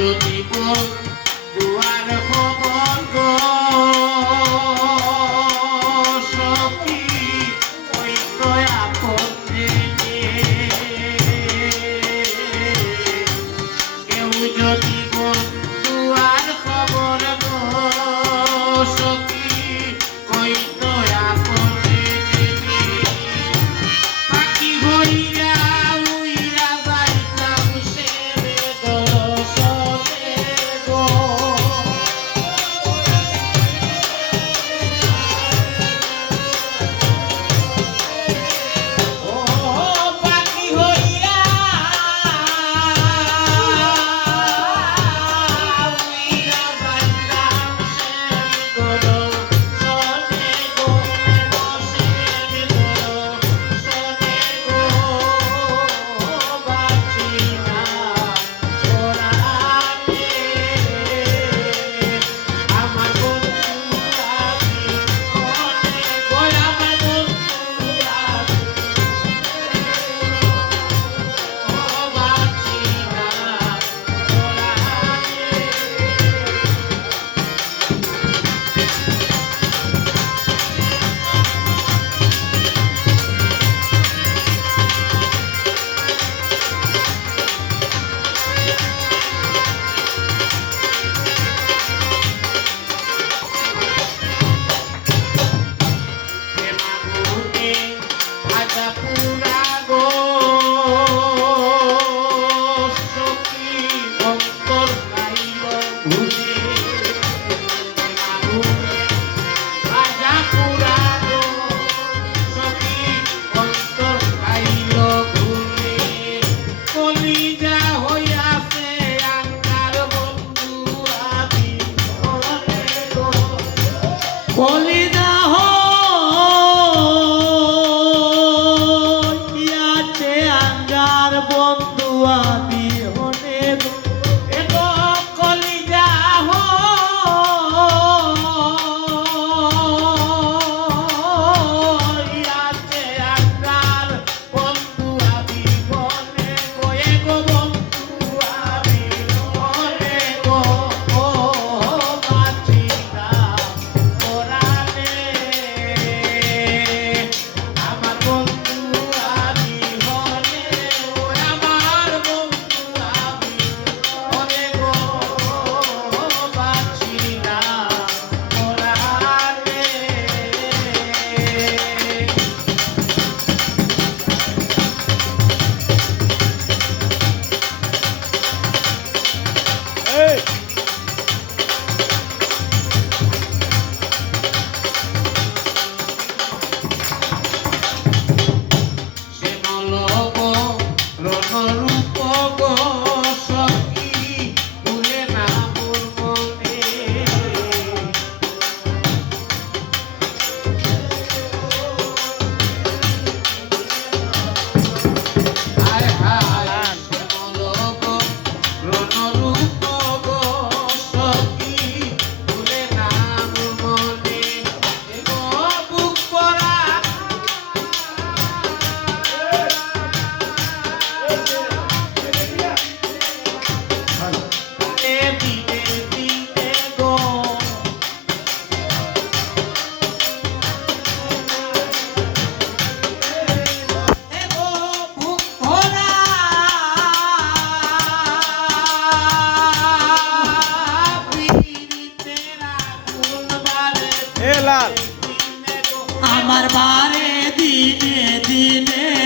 যদি বল দুয়ার খবর গো সখী ওই তো আপন কেউ যদি বল দুয়ার খবর গো সখী ওই তো আপন পাখি হইয়া উইরা যাইতাম সে দর্শনে গো ও পাখি হইয়া উইরা যাইতাম সে দর্শনে গো সে দর্শনে গো বাঁচি না পরাণে আমার বন্ধুরা জীবনে গো আমার বন্ধুরা বাঁচি না প্রেমাগুনে আজা পুরা গো সখী অন্তর গাইল ভুলে প্রেমাগুনে আজা পুরা গো সখী অন্তর গাইল ভুলে কলিজা হইয়াছে আঙ্গার বন্ধু আদি মনে গো কলিজা হইয়াছে আঙ্গার বন্ধু আদি হনে গো এগো কলিজা হইয়াছে আঙ্গার বন্ধু আদি হনে গো এগো বন্ধু আদি হনে গো ও বাঁচি না পরাণে আমার বন্ধু আমি হনে ও আমার বন্ধু আমি হনে গো বাঁচি না পরাণে শ্যামলব রণরূপ গো সখী ভুলে না মোর মনে হায় হায় শ্যামলব রণরূপ গো সখী ভুলে না মোর মনে এগো বুক পরা দিনে দিনে গো এগো বুক ভরা পীড়িতের আগুন বারে এ লাল দিনে গো আমার বারে দিনে দিনে